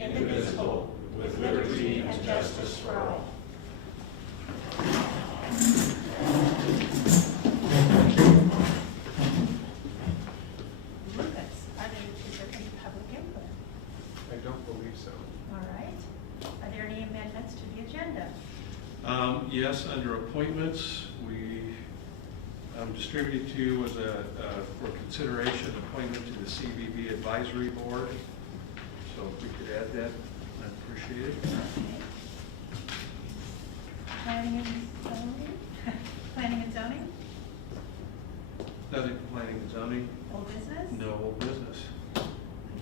indivisible, with liberty and justice for all. Lucas, is there any public input? I don't believe so. All right. Are there any amendments to the agenda? Yes, under appointments, we distributed to you as for consideration appointment to the CBB Advisory Board. So if we could add that, I'd appreciate it. Okay. Planning and zoning? Planning and zoning? Nothing for planning and zoning, Old business? no old business. I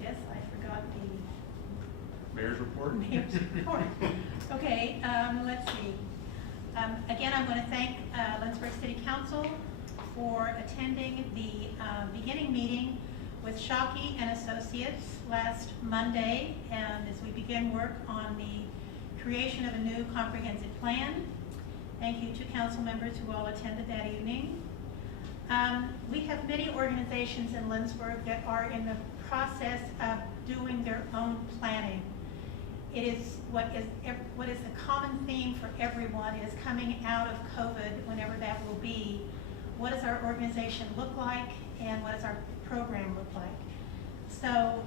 guess I forgot the Mayor's report? mayor's report. Okay, let's see. Again, I'm going to thank Lindsborg City Council for attending the beginning meeting with Shockey and Associates last Monday, and as we begin work on the creation of a new comprehensive plan. Thank you to council members who all attended that evening. We have many organizations in Lindsborg that are in the process of doing their own planning. It is what is the common theme for everyone is coming out of COVID, whenever that will be. What does our organization look like, and what does our program look like? So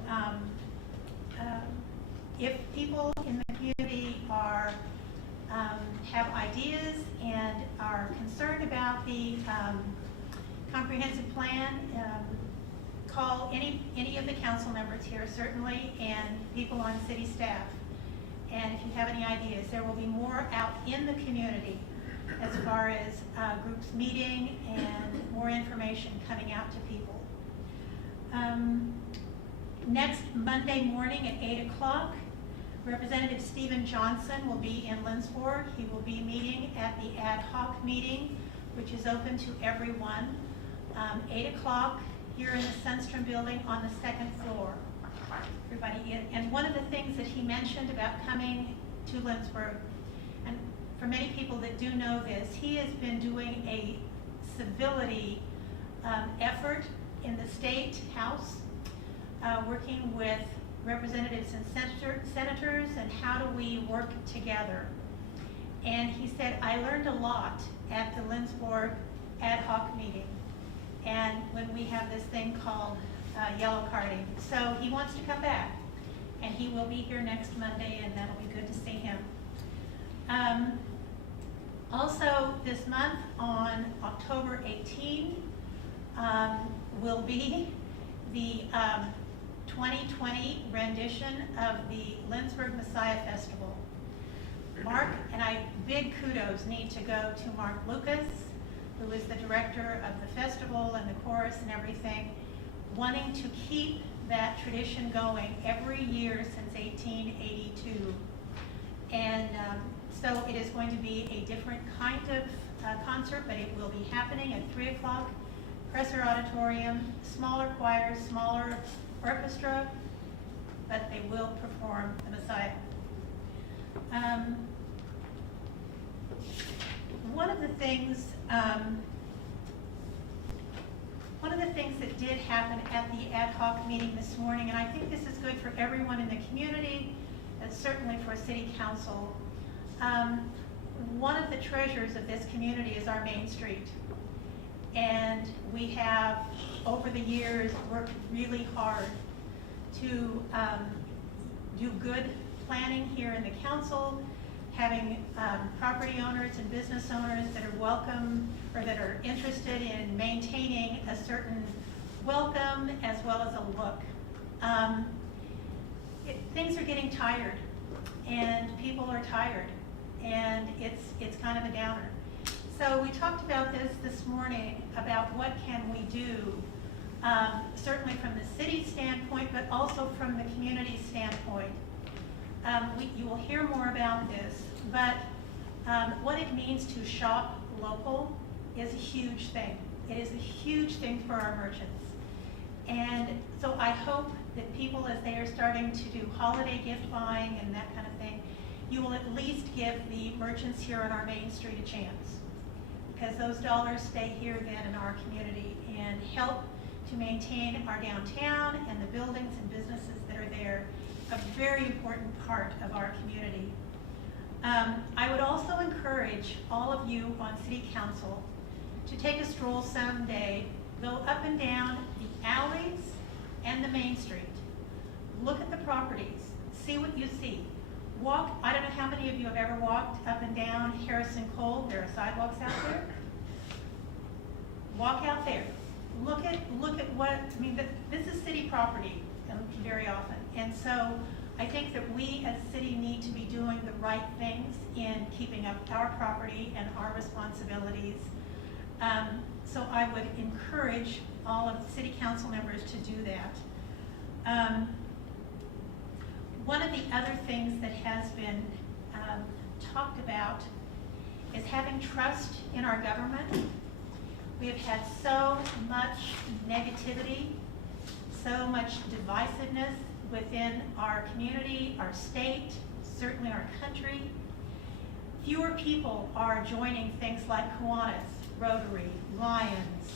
if people in the community are have ideas and are concerned about the comprehensive plan, call any of the council members here, certainly, and people on city staff. And if you have any ideas, there will be more out in the community as far as groups meeting and more information coming out to people. Next Monday morning at 8 o'clock, Representative Stephen Johnson will be in Lindsborg. He will be meeting at the ad hoc meeting, which is open to everyone. 8 o'clock here in the Sunstrom building on the second floor. Everybody in. And one of the things that he mentioned about coming to Lindsborg, and for many people that do know this, he has been doing a civility effort in the state house, working with representatives and senators, and how do we work together. And he said, I learned a lot at the Lindsborg ad hoc meeting, and when we have this thing called yellow carding. So he wants to come back, and he will be here next Monday, and that'll be good to see him. Also this month on October 18 will be the 2020 rendition of the Lindsborg Messiah Festival. Mark, and big kudos need to go to Mark Lucas, who is the director of the festival and the chorus and everything, wanting to keep that tradition going every year since 1882. And so it is going to be a different kind of concert, but it will be happening at 3 o'clock, Presser Auditorium, smaller choirs, smaller orchestra, but they will perform the Messiah. One of the things that did happen at the ad hoc meeting this morning, and I think this is good for everyone in the community, and certainly for City Council, one of the treasures of this community is our Main Street. And we have, over the years, worked really hard to do good planning here in the council, having property owners and business owners that are welcome or that are interested in maintaining a certain welcome as well as a look. Things are getting tired, and people are tired, and it's kind of a downer. So we talked about this morning about what can we do, certainly from the city standpoint, but also from the community standpoint. You will hear more about this, but what it means to shop local is a huge thing. It is a huge thing for our merchants. And so I hope that people, as they are starting to do holiday gift buying and that kind of thing, you will at least give the merchants here on our Main Street a chance, because those dollars stay here then in our community and help to maintain our downtown and the buildings and businesses that are there. A very important part of our community. I would also encourage all of you on City Council to take a stroll someday, go up and down the alleys and the Main Street. Look at the properties, see what you see. Walk, I don't know how many of you have ever walked up and down Harrison Cole, there are sidewalks out there. Walk out there. Look at what, I mean, this is city property very often. And so I think that we as a city need to be doing the right things in keeping up our property and our responsibilities. So I would encourage all of the city council members to do that. One of the other things that has been talked about is having trust in our government. We have had so much negativity, so much divisiveness within our community, our state, certainly our country. Fewer people are joining things like Kiwanis, Rotary, Lions,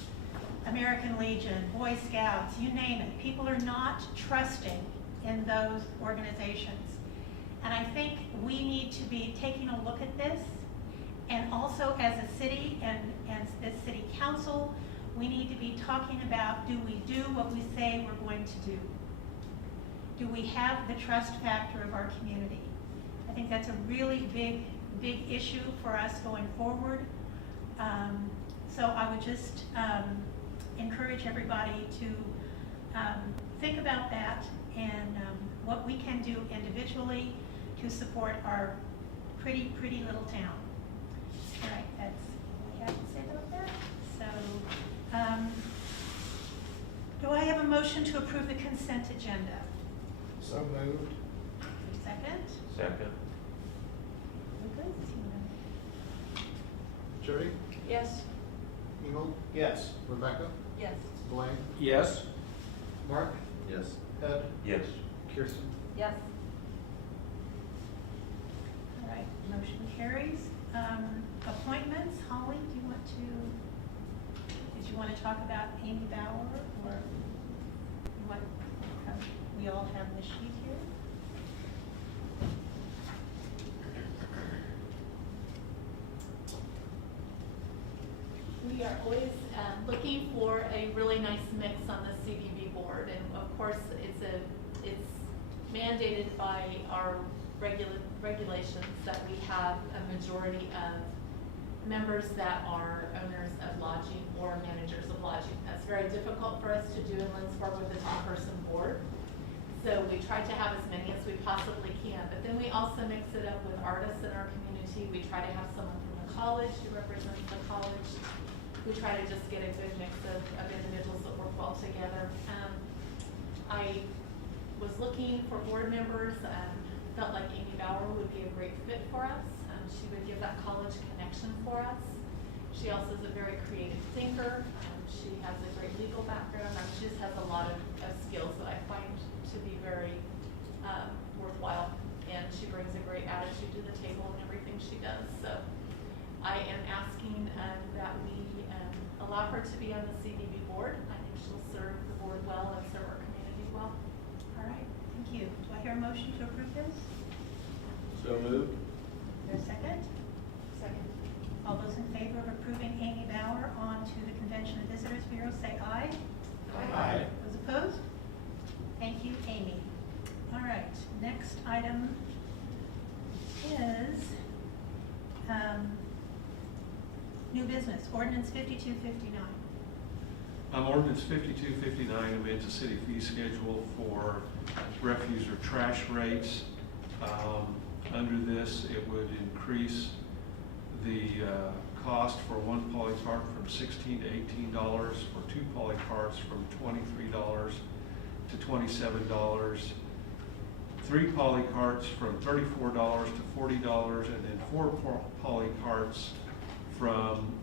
American Legion, Boy Scouts, you name it. People are not trusting in those organizations. And I think we need to be taking a look at this, and also as a city and this city council, we need to be talking about, do we do what we say we're going to do? Do we have the trust factor of our community? I think that's a really big issue for us going forward. So I would just encourage everybody to think about that and what we can do individually to support our pretty little town. All right, that's all I have to say about that. So, do I have a motion to approve the consent agenda? So moved. Second? Second. Lucas? Jody? Yes. Engel? Yes. Rebecca? Yes. Blaine? Yes. Mark? Yes. Ed? Yes. Kirsten? Yes. All right, motion carries. Appointments, Holly, did you want to talk about Amy Bauer, or you want, we all have the sheet here? We are always looking for a really nice mix on the CBB board, and of course, it's mandated by our regulations that we have a majority of members that are owners of lodging or managers of lodging. That's very difficult for us to do in Lindsborg with a 2-person board. So we try to have as many as we possibly can, but then we also mix it up with artists in our community. We try to have someone from the college who represents the college. We try to just get a good mix of individuals that work well together. I was looking for board members, felt like Amy Bauer would be a great fit for us. She would give that college connection for us. She also is a very creative thinker. She has a great legal background. She just has a lot of skills that I find to be very worthwhile. And she brings a great attitude to the table in everything she does. So I am asking that we allow her to be on the CDB board. I think she'll serve the board well and serve our community well. All right, thank you. Do I hear a motion to approve this? So moved. Is there a second? Second. All those in favor of approving Amy Bauer on to the Convention and Visitors Bureau, say aye. Aye. Those opposed? Thank you, Amy. All right, next item is new business, ordinance 5259. Ordinance 5259 amends the city fee schedule for refuse or trash rates. Under this, it would increase the cost for one poly cart from $16 to $18, for 2 poly carts from $23 to $27, 3 poly carts from $34 to $40, and then 4 poly carts from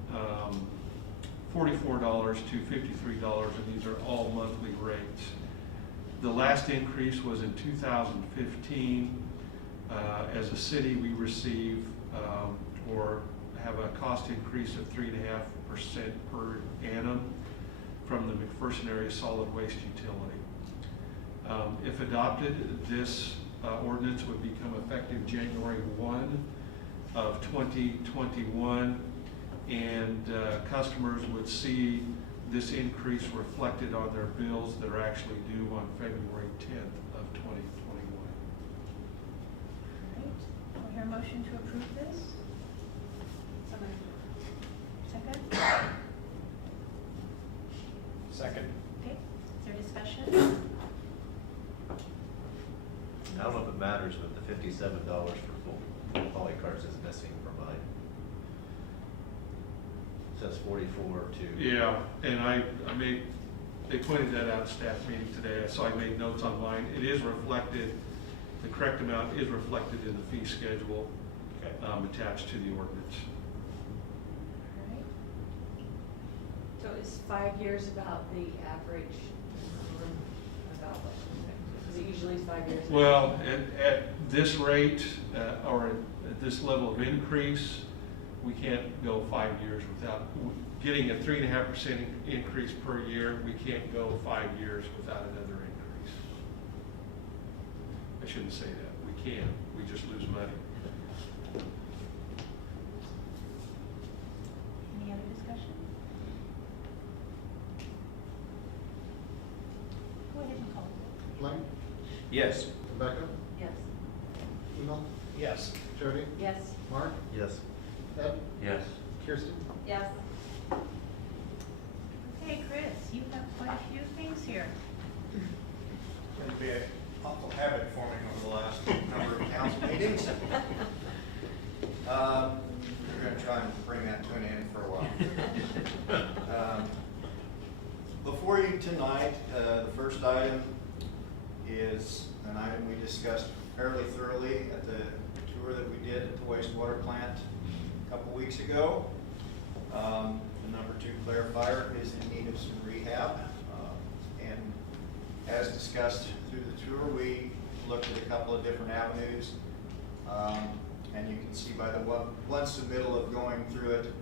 $44 to $53, and these are all monthly rates. The last increase was in 2015. As a city, we receive or have a cost increase of 3.5% per annum from the McPherson Area Solid Waste Utility. If adopted, this ordinance would become effective January 1 of 2021, and customers would see this increase reflected on their bills that are actually due on February 10th of 2021. All right, we'll hear a motion to approve this. Second? Second. Okay, is there discussion? I don't know if it matters, but the $57 for full poly cards is missing from mine. It says 44 to. Yeah, and they pointed that out at staff meeting today, so I made notes on mine. It is reflected, the correct amount is reflected in the fee schedule Okay. attached to the ordinance. All right. So is 5 years about the average, about what, is it usually 5 years? Well, at this rate, or at this level of increase, we can't go 5 years without, getting a 3.5% increase per year, we can't go 5 years without another increase. I shouldn't say that, we can, we just lose money. Any other discussion? Go ahead and call. Blaine? Yes. Rebecca? Yes. Emo? Yes. Jody? Yes. Mark? Yes. Ed? Yes. Kirsten? Yes. Okay, Chris, you have quite a few things here. It's been an awful habit forming over the last number of council meetings. We're going to try and bring that to an end for a while. Before you tonight, the first item is an item we discussed fairly thoroughly at the tour that we did at the wastewater plant a couple weeks ago. The number 2 clarifier is in need of some rehab. And as discussed through the tour, we looked at a couple of different avenues. And you can see by the one submittal of going through it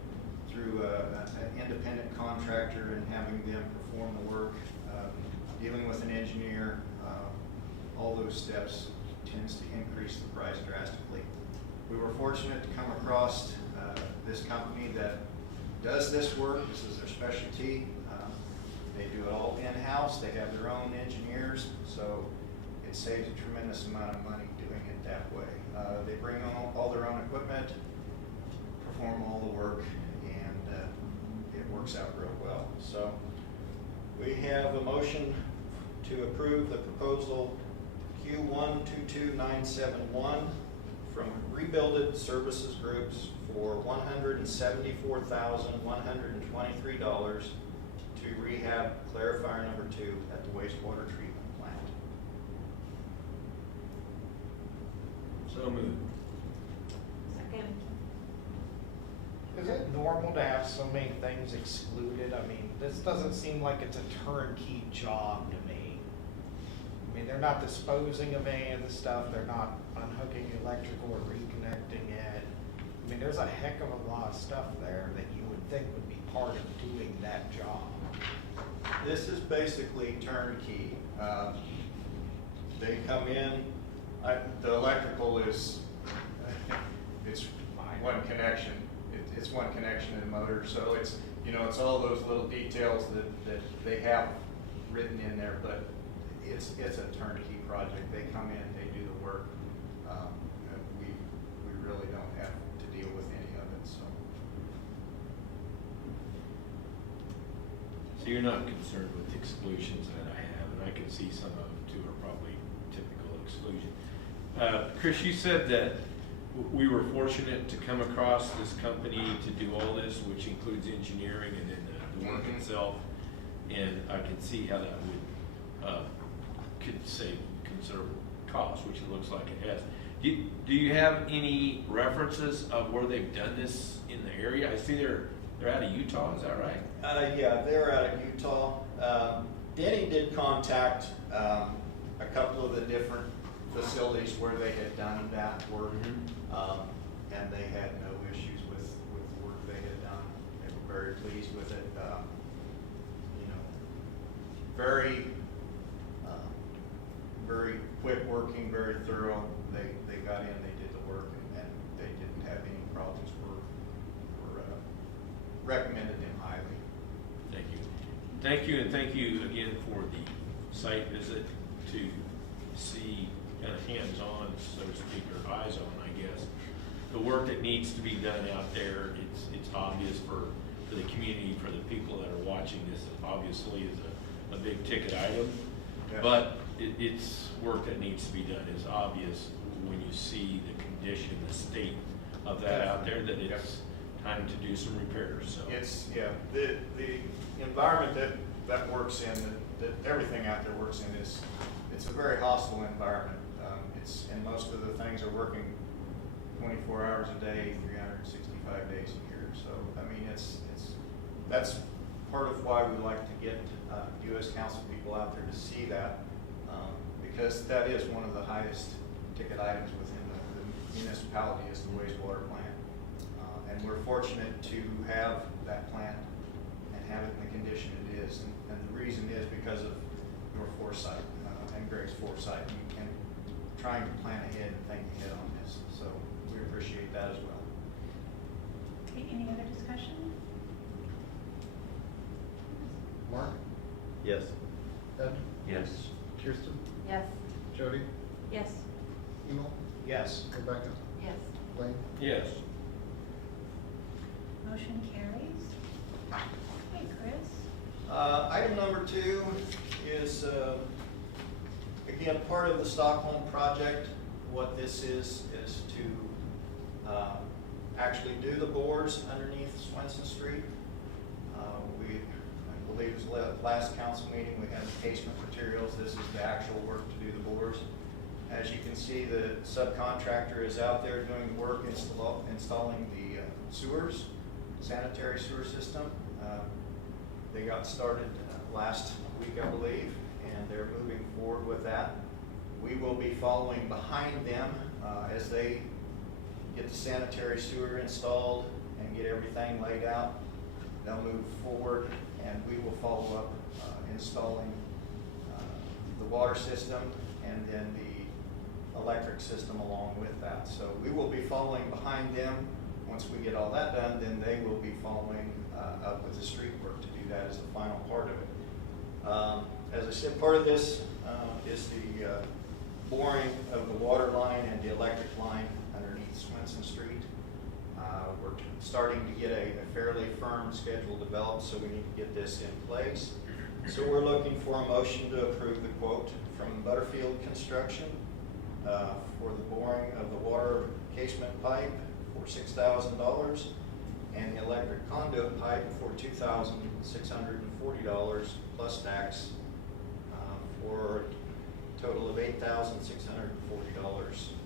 through an independent contractor and having them perform the work, dealing with an engineer, all those steps tends to increase the price drastically. We were fortunate to come across this company that does this work. This is their specialty. They do it all in-house. They have their own engineers, so it saves a tremendous amount of money doing it that way. They bring on all their own equipment, perform all the work, and it works out real well. So we have a motion to approve the proposal Q122971 from Rebuilded Services Groups for $174,123 to rehab clarifier number 2 at the wastewater treatment plant. So moved. Second. Is it normal to have so many things excluded? I mean, this doesn't seem like it's a turnkey job to me. I mean, they're not disposing of any of the stuff. They're not unhooking electrical or reconnecting it. I mean, there's a heck of a lot of stuff there that you would think would be part of doing that job. This is basically turnkey. They come in, the electrical is, it's one connection. It's one connection in the motor, so it's, it's all those little details that they have written in there, but it's a turnkey project. They come in, they do the work. We really don't have to deal with any of it, so. So you're not concerned with exclusions that I have, and I can see some of them too are probably typical exclusion. Chris, you said that we were fortunate to come across this company to do all this, which includes engineering and then the work Mhm. itself. And I can see how that would, could save considerable cost, which it looks like it has. Do you have any references of where they've done this in the area? I see they're out of Utah, is that right? Yeah, they're out of Utah. Denny did contact a couple of the different facilities where they had done that work, and they had no issues with the work they had done. They were very pleased with it. very quick working, very thorough. They got in, they did the work, and they didn't have any problems. Recommended them highly. Thank you. Thank you, and thank you again for the site visit to see kind of hands-on, so to speak, or eyes-on, I guess. The work that needs to be done out there, it's obvious for the community, for the people that are watching this, it obviously is a big ticket item. Yeah. But it's work that needs to be done. It's obvious when you see the condition, the state of that out there, that it's time to do some repairs, so. It's, yeah, the environment that works in, that everything out there works in it's a very hostile environment. And most of the things are working 24 hours a day, 365 days a year. So, I mean, that's part of why we like to get you as council people out there to see that, because that is one of the highest ticket items within the municipality is the wastewater plant. And we're fortunate to have that plant and have it in the condition it is. And the reason is because of your foresight and Greg's foresight and trying to plan ahead and think ahead on this. So we appreciate that as well. Okay, any other discussion? Mark? Yes. Ed? Yes. Kirsten? Yes. Jody? Yes. Emil? Yes. Rebecca? Yes. Blaine? Yes. Motion carries. Okay, Chris? Item number 2 is, again, part of the Stockholm project. What this is to actually do the bores underneath Swenson Street. I believe it was last council meeting, we had the casement materials. This is the actual work to do the bores. As you can see, the subcontractor is out there doing the work, installing the sewers, sanitary sewer system. They got started last week, I believe, and they're moving forward with that. We will be following behind them as they get the sanitary sewer installed and get everything laid out. They'll move forward, and we will follow up installing the water system and then the electric system along with that. So we will be following behind them. Once we get all that done, then they will be following up with the street work to do that as the final part of it. As I said, part of this is the boring of the water line and the electric line underneath Swenson Street. We're starting to get a fairly firm schedule developed, so we need to get this in place. So we're looking for a motion to approve the quote from Butterfield Construction for the boring of the water casement pipe for $6,000 and the electric conduit pipe for $2,640 plus tax for a total of $8,640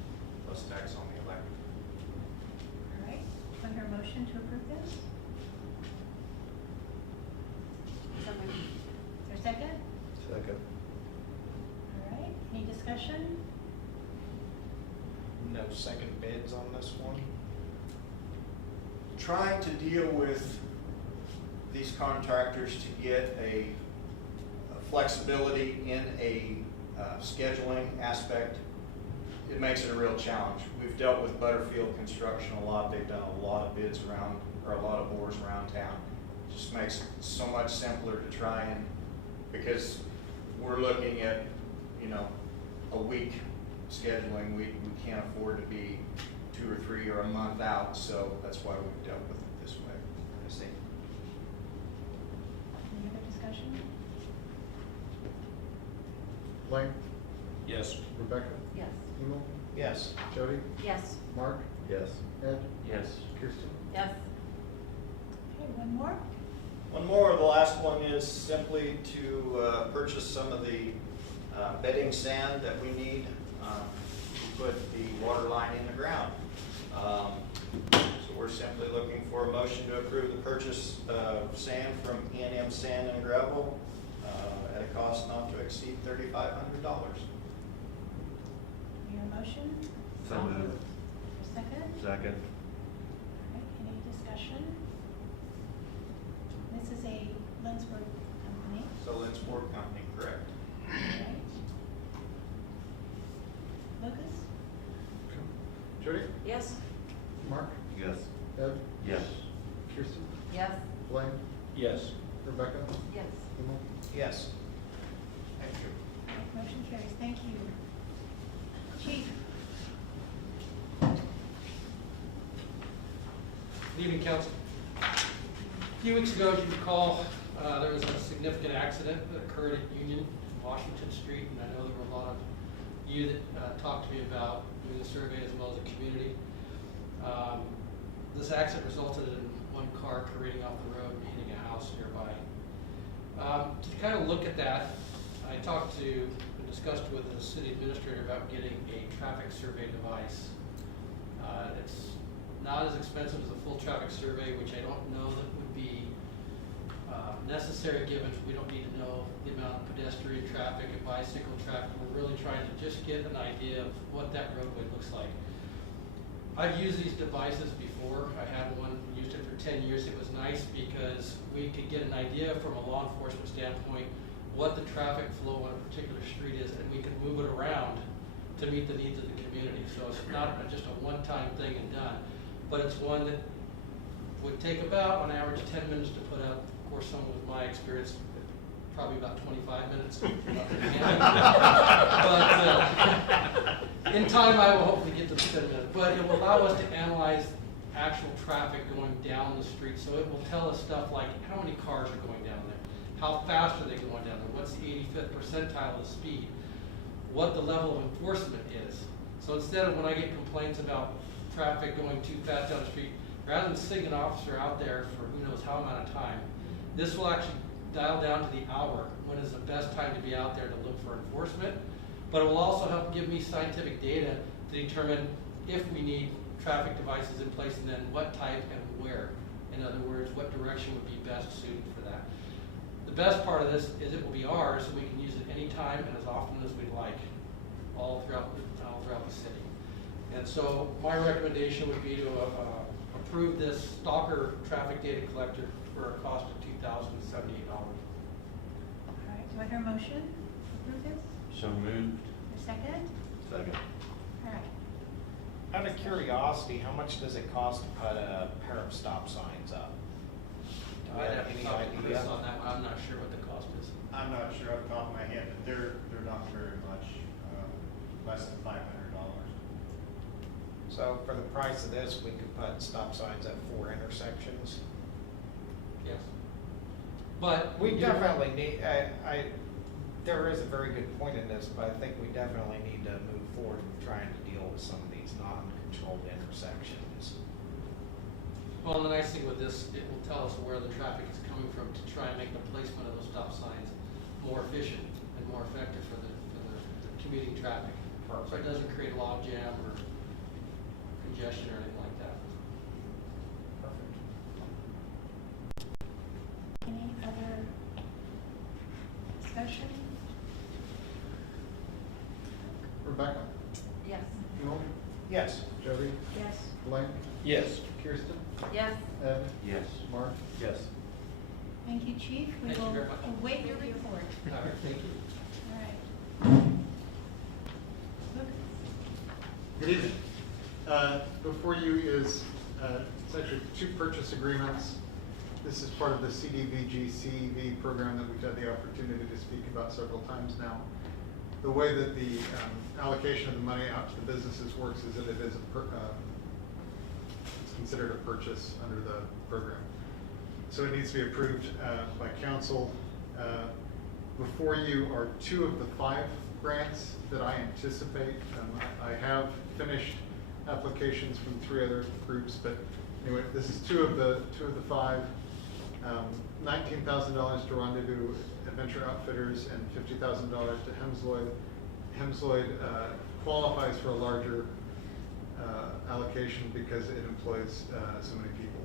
plus tax on the electric. All right, under a motion to approve this? Is there a second? Second. All right, any discussion? No second bids on this one? Trying to deal with these contractors to get a flexibility in a scheduling aspect, it makes it a real challenge. We've dealt with Butterfield Construction a lot. They've done a lot of bids around, or a lot of bores around town. It just makes it so much simpler to try and, because we're looking at, a week scheduling. We can't afford to be 2 or 3 or a month out, so that's why we've dealt with it this way. I see. Any other discussion? Blaine? Yes. Rebecca? Yes. Emil? Yes. Jody? Yes. Mark? Yes. Ed? Yes. Kirsten? Yes. Okay, one more? One more, the last one is simply to purchase some of the bedding sand that we need to put the water line in the ground. So we're simply looking for a motion to approve the purchase of sand from E&M Sand and Gravel at a cost not to exceed $3,500. Your motion? So moved. Your second? Second. All right, any discussion? This is a Lindsborg company. So Lindsborg Company, correct. All right. Jody? Yes? Mark? Yes. Ed? Yes. Kirsten? Yes. Blaine? Yes. Rebecca? Yes. Emo? Yes. Thank you. Motion carries. Thank you. Chief? Good evening, council. A few weeks ago, as you recall, there was a significant accident that occurred at Union, Washington Street, and I know there were a lot of you that talked to me about doing the survey as well as the community. This accident resulted in one car careening off the road and hitting a house nearby. To kind of look at that, I talked to and discussed with the city administrator about getting a traffic survey device. It's not as expensive as a full traffic survey, which I don't know that would be necessary, given we don't need to know the amount of pedestrian traffic and bicycle traffic. We're really trying to just get an idea of what that roadway looks like. I've used these devices before. I had one, used it for 10 years. It was nice because we could get an idea from a law enforcement standpoint what the traffic flow on a particular street is, and we could move it around to meet the needs of the community. So it's not just a one-time thing and done, but it's one that would take about, on average, 10 minutes to put up. Of course, someone with my experience, probably about 25 minutes. But in time, I will hopefully get to the 10 minutes. But it will allow us to analyze actual traffic going down the street. So it will tell us stuff like how many cars are going down there, how fast are they going down there, what's the 85th percentile of speed, what the level of enforcement is. So instead of when I get complaints about traffic going too fast down the street, rather than sitting an officer out there for who knows how amount of time, this will actually dial down to the hour when is the best time to be out there to look for enforcement. But it will also help give me scientific data to determine if we need traffic devices in place, and then what type and where. In other words, what direction would be best suited for that. The best part of this is it will be ours, so we can use it anytime and as often as we'd like, all throughout the city. And so my recommendation would be to approve this stalker traffic data collector for a cost of $2,078. All right, do I hear a motion to approve this? So moved. A second? Second. All right. Out of curiosity, how much does it cost to put a pair of stop signs up? Do we I'd have have to any talk to Chris idea? on that one. I'm not sure what the cost is. I'm not sure off the top of my head, but they're not very much, less than $500. So for the price of this, we could put stop signs at 4 intersections. Yes. But We definitely need, there is a very good point in this, but I think we definitely need to move forward with trying to deal with some of these non-controlled intersections. Well, the nice thing with this, it will tell us where the traffic is coming from to try and make the placement of those stop signs more efficient and more effective for the commuting traffic. So it doesn't create a log jam or congestion or anything like that. Perfect. Any other discussion? Rebecca? Yes. Emo? Yes. Jody? Yes. Blaine? Yes. Kirsten? Yes. Ed? Yes. Mark? Yes. Thank you, Chief. We Thank you will very much. await your report. All right, thank you. All right. Lucas? Good evening. Before you is, it's actually 2 purchase agreements. This is part of the CDVG-CEV program that we've had the opportunity to speak about several times now. The way that the allocation of the money out to the businesses works is that it is it's considered a purchase under the program. So it needs to be approved by council. Before you are 2 of the 5 grants that I anticipate. I have finished applications from 3 other groups, but anyway, this is 2 of the 5. $19,000 to Rendezvous Adventure Outfitters and $50,000 to Hemsloyd. Hemsloyd qualifies for a larger allocation because it employs so many people.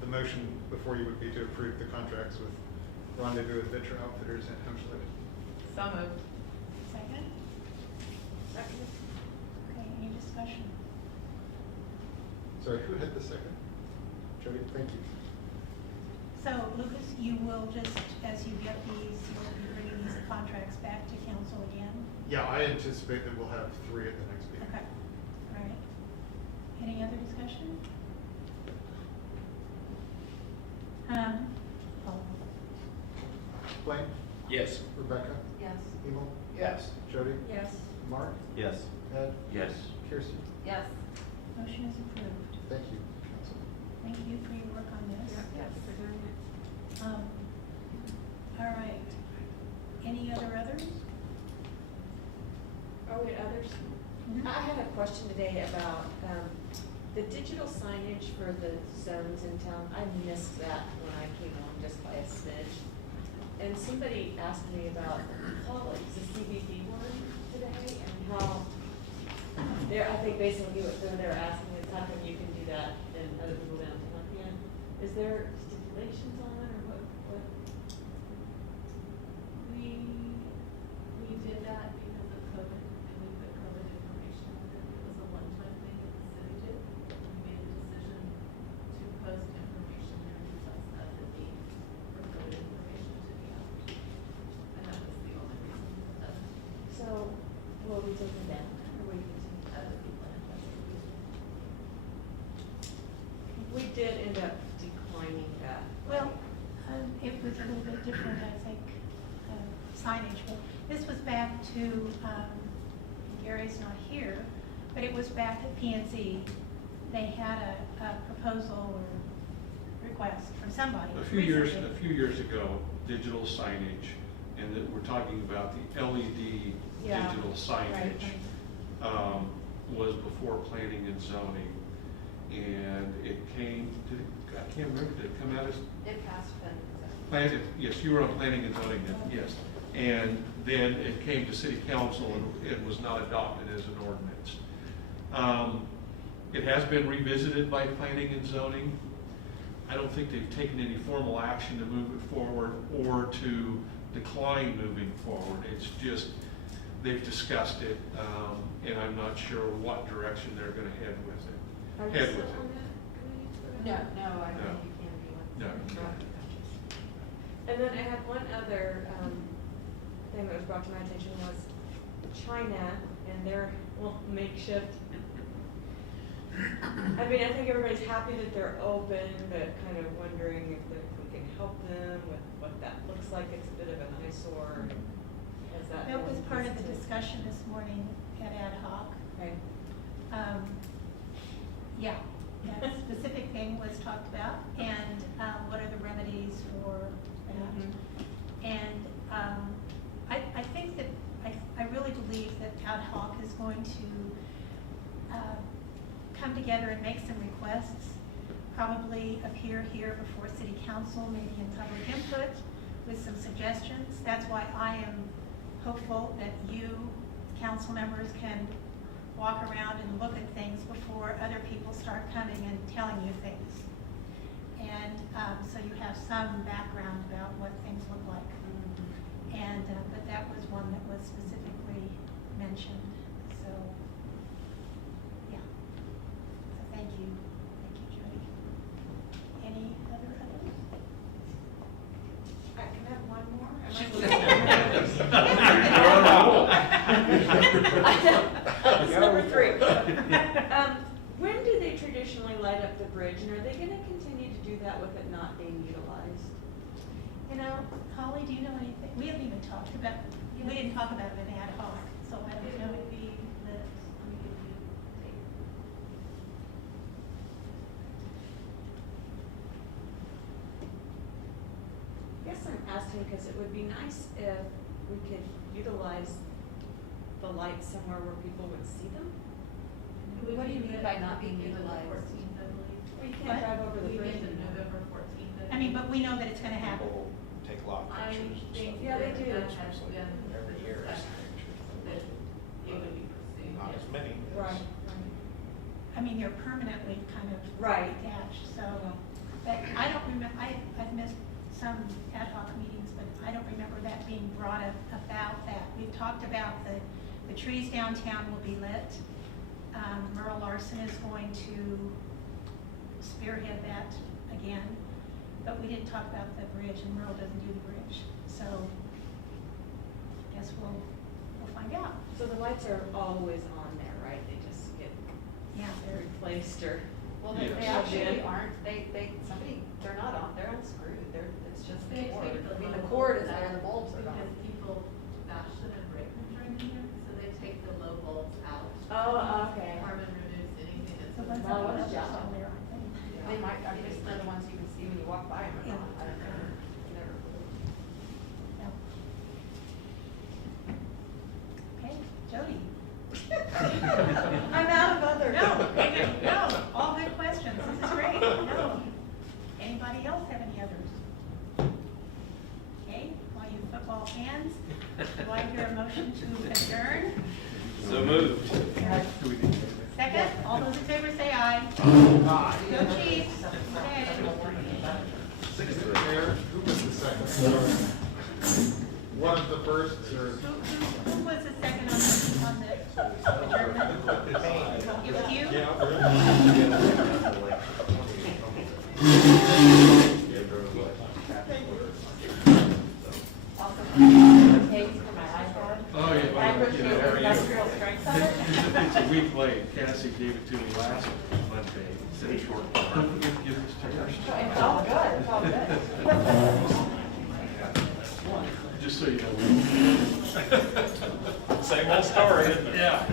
The motion before you would be to approve the contracts with Rendezvous Adventure Outfitters and Hemsloyd. So moved. Second? Second. Okay, any discussion? Sorry, who had the second? Jody, thank you. So Lucas, you will just, as you get these, you will be bringing these contracts back to council again? Yeah, I anticipate that we'll have 3 at the next meeting. Okay, all right. Any other discussion? Oh, Blaine, Yes. Rebecca, Yes. Emil, Yes. Jody, Yes. Mark, Yes. Ed, Yes. Kirsten. Yes. motion is approved. Thank you, council. Thank you for your work on this. Yes. For doing it. All right. Any others? Oh, wait, others? Mhm. I had a question today about, the digital signage for the zones in town. I missed that when I came home just by a smidge. And somebody asked me about Holly's, the CBD one today, and how, I think basically what they're asking is how come you can do that and other people downtown can't? Is there stipulations on it, or what? We did that because of COVID, and we put COVID information on it. It was a one-time thing that the city did. We made a decision to post information there because of the need for COVID information to be out. And that was the only reason we did that. So, will we take them down, or will we continue? Other people had that. We did end up declining that. Well, it was a little bit different, I think, signage. But this was back to, Gary's not here, but it was back at P&Z. They had a proposal or request from somebody. A few years recently. ago, digital signage, and that we're talking about the LED Yeah, digital signage, was before planning and zoning. And it came, I can't remember, did it come out as It passed then. planning? Yes, you were on planning and zoning then, yes. And then it came to city council and it was not adopted as an ordinance. It has been revisited by planning and zoning. I don't think they've taken any formal action to move it forward or to decline moving forward. It's just, they've discussed it, and I'm not sure what direction they're gonna head with it. Are you Head still with it. on that committee for that? No, I No. don't think you can be one. No. And then I had one other, thing that was brought to my attention was China and their, makeshift. I mean, I think everybody's happy that they're open, but kind of wondering if we can help them with what that looks like. It's a bit of an eyesore. Is that? That was part of the discussion. discussion this morning at ad hoc. Okay. Yeah, that specific thing was talked about, and what are the remedies for that? And I think that, I really believe that ad hoc is going to come together and make some requests, probably appear here before city council, maybe in public input, with some suggestions. That's why I am hopeful that you, council members, can walk around and look at things before other people start coming and telling you things. And so you have some background about what things look like. And, but that was one that was specifically mentioned, so, yeah. So thank you, Jody. Any other others? I can have one more? That's number 3. When do they traditionally light up the bridge, and are they gonna continue to do that with it not being utilized? You know, Holly, do you know anything? We haven't even talked about, we didn't talk about it in ad hoc, so I don't It know. would be lit, let me give you a date. I guess I'm asking because it would be nice if we could utilize the lights somewhere where people would see them. What do you mean by not being utilized? 14th, I believe. Well, you What? can't drive over the We bridge. meet in November 14th. I mean, but we know that it's gonna happen. People take a lot of I pictures and think stuff. Yeah, they that do. that has been Every year is discussed, pictures. that it would be pursued. Not as many. as- Right. I mean, they're permanently kind of Right. attached, so, but I don't remember, I've missed some ad hoc meetings, but I don't remember that being brought up about that. We've talked about the trees downtown will be lit. Merle Larson is going to spearhead that again, but we didn't talk about the bridge, and Merle doesn't do the bridge, so I guess we'll find Yeah, So the lights are always on there, right? They just get yeah. replaced or? Well, they Yes. actually aren't, they're not on, they're unscrewed, it's just the They cord. take the I mean, the low cord is volts there, out the bulbs are Because gone. people bash them and break them during the year, so they take the low bulbs out. Oh, okay. Carbon removes anything that's. So ones Well, that what are a job. still there, aren't they? They might, I mean, they're the ones you can see when you walk by them or not, I don't know, never. No. Okay, Jody. I'm out of other. No, all good questions, this is great, no. Anybody else have any others? Okay, all you football fans, do I hear a motion to adjourn? So moved. Do we need to- Second, all those in favor say aye. Aye. Go Chiefs. Okay. Mayor, who was the second? One of the first, or? Who was the second on the adjournment? It was you? Tapes for my iPad. Oh, yeah. I well, you know, appreciate the industrial strength of it. It's a week late. Cassie gave it to me last Monday. Said it's short. Give this to her. It's all good, it's all good. Just so you know. Same old story, isn't it? Yeah.